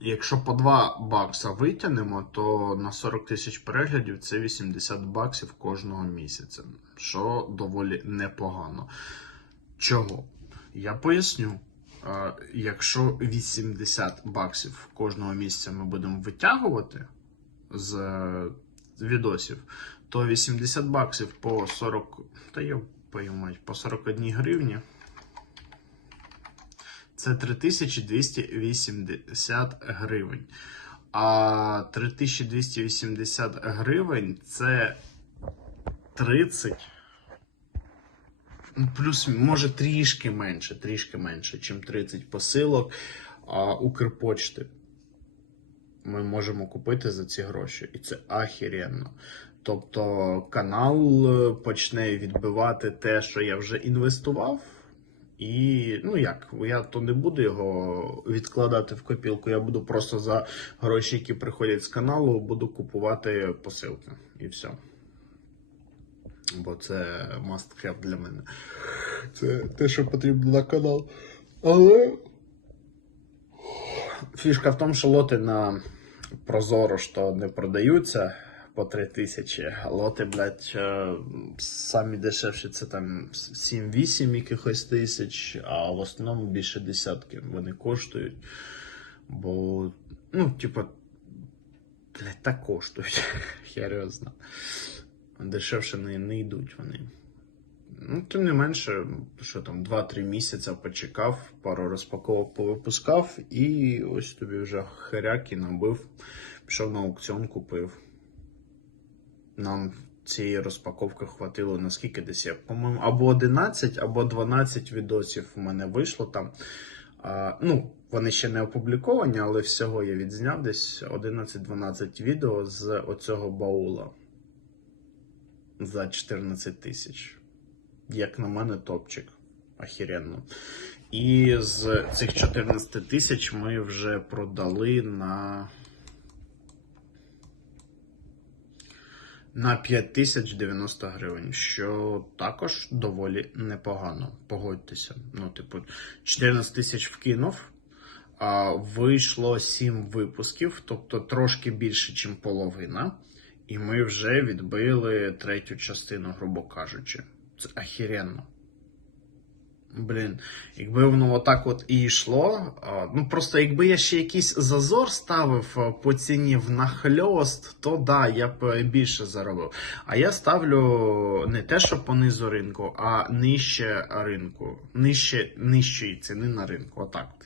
якщо по 2 бакса витягнемо, то на 40 тисяч переглядів це 80 баксів кожного місяця, що доволі непогано. Чого? Я поясню. Якщо 80 баксів кожного місяця ми будемо витягувати з відосів, то 80 баксів по 40. Та я поймать, по 41 гривні. Це 3280 гривень. А 3280 гривень це 30. ну, Плюс, може, трішки менше, трішки менше, чим 30 посилок а, Укрпочти. Ми можемо купити за ці гроші. І це ахіренно. Тобто канал е, почне відбивати те, що я вже інвестував. І ну як, я то не буду його відкладати в копілку. Я буду просто за гроші, які приходять з каналу, буду купувати посилки. І все. Бо це must have для мене. Це те, що потрібно на канал. Але. Фішка в тому, що лоти на Прозоро що не продаються по 3 тисячі. Лоти, блядь, е, самі дешевші це там 7-8 якихось тисяч, а в основному більше десятки вони коштують. Бо, ну, типу, блядь, так коштують. Зна. Дешевше не, не йдуть вони. Ну, тим не менше, що там 2-3 місяці почекав, пару розпаковок повипускав, і ось тобі вже херяки набив. Пішов на аукціон, купив. Нам цієї розпаковки хватило наскільки десь я, по-моєму, або 11, або 12 відосів у мене вийшло там. А, ну, вони ще не опубліковані, але всього я відзняв десь 11-12 відео з оцього баула за 14 тисяч. Як на мене, топчик. Ахіренно. І з цих 14 тисяч ми вже продали на. На 5090 гривень, що також доволі непогано. Погодьтеся. Ну, типу, 14 тисяч вкинув, а вийшло 7 випусків, тобто трошки більше, ніж половина. І ми вже відбили третю частину, грубо кажучи. Це ахіренно. Блін, якби воно отак от і йшло. Ну просто якби я ще якийсь зазор ставив по ціні в нахльост, то да, я б е, більше заробив. А я ставлю не те, що по низу ринку, а нижче ринку. Нижче, нижчої ціни на ринку. Отак.